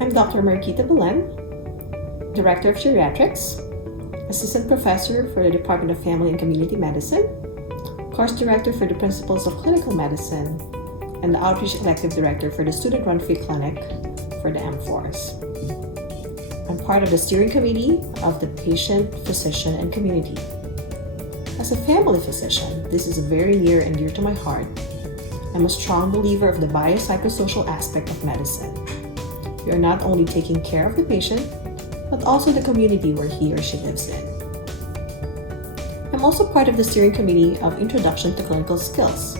I'm Dr. Mariquita Belen, Director of Geriatrics, Assistant Professor for the Department of Family and Community Medicine, Course Director for the Principles of Clinical Medicine, and the Outreach Elective Director for the Student-Run Free Clinic for the M4s. I'm part of the steering committee of the Patient, Physician, and Community. As a family physician, this is very near and dear to my heart. I'm a strong believer of the biopsychosocial aspect of medicine. We are not only taking care of the patient, but also the community where he or she lives in. I'm also part of the steering committee of Introduction to Clinical Skills.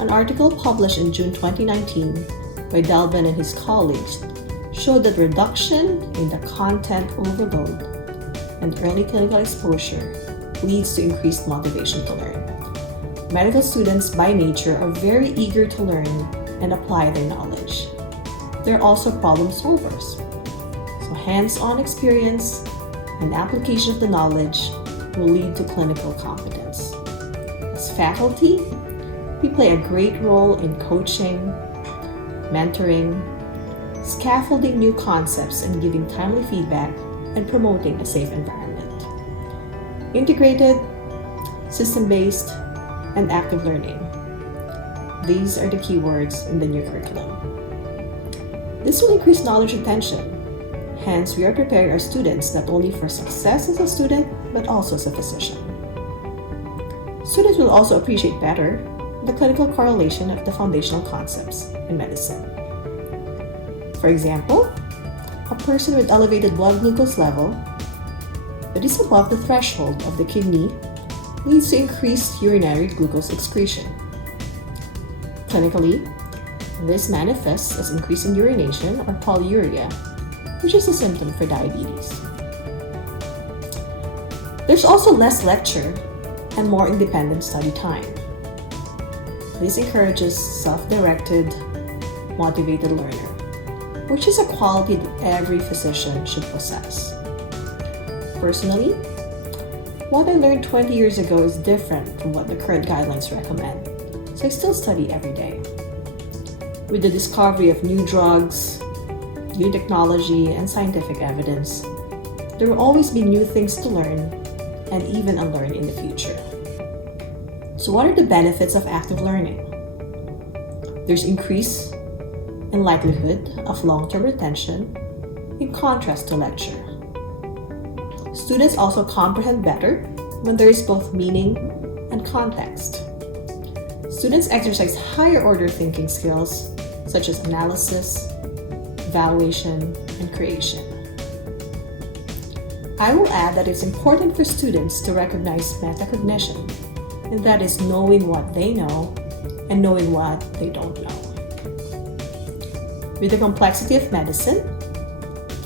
An article published in June 2019 by Belen and his colleagues showed that reduction in the content overload and early clinical exposure leads to increased motivation to learn. Medical students by nature are very eager to learn and apply their knowledge. They're also problem solvers. So hands-on experience and application of the knowledge will lead to clinical competence. As faculty, we play a great role in coaching, mentoring, scaffolding new concepts and giving timely feedback and promoting a safe environment. Integrated, system-based, and active learning. These are the key words in the new curriculum. This will increase knowledge retention. Hence, we are preparing our students not only for success as a student, but also as a physician. Students will also appreciate better the clinical correlation of the foundational concepts in medicine. For example, a person with elevated blood glucose level that is above the threshold of the kidney leads to increased urinary glucose excretion. Clinically, this manifests as increase in urination or polyuria, which is a symptom for diabetes. There's also less lecture and more independent study time. This encourages self-directed, motivated learner, which is a quality that every physician should possess. Personally, what I learned 20 years ago is different from what the current guidelines recommend, so I still study every day. With the discovery of new drugs, new technology, and scientific evidence, there will always be new things to learn and even unlearn in the future. So what are the benefits of active learning? There's increase in likelihood of long-term retention in contrast to lecture. Students also comprehend better when there is both meaning and context. Students exercise higher order thinking skills such as analysis, evaluation, and creation. I will add that it's important for students to recognize metacognition, and that is knowing what they know and knowing what they don't know. With the complexity of medicine,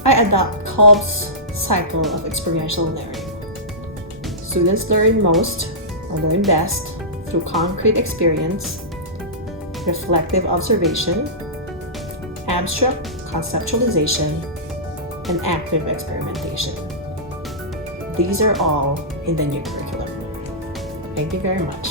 I adopt Kolb's cycle of experiential learning. Students learn most or learn best through concrete experience, reflective observation, abstract conceptualization, and active experimentation. These are all in the new curriculum. Thank you very much.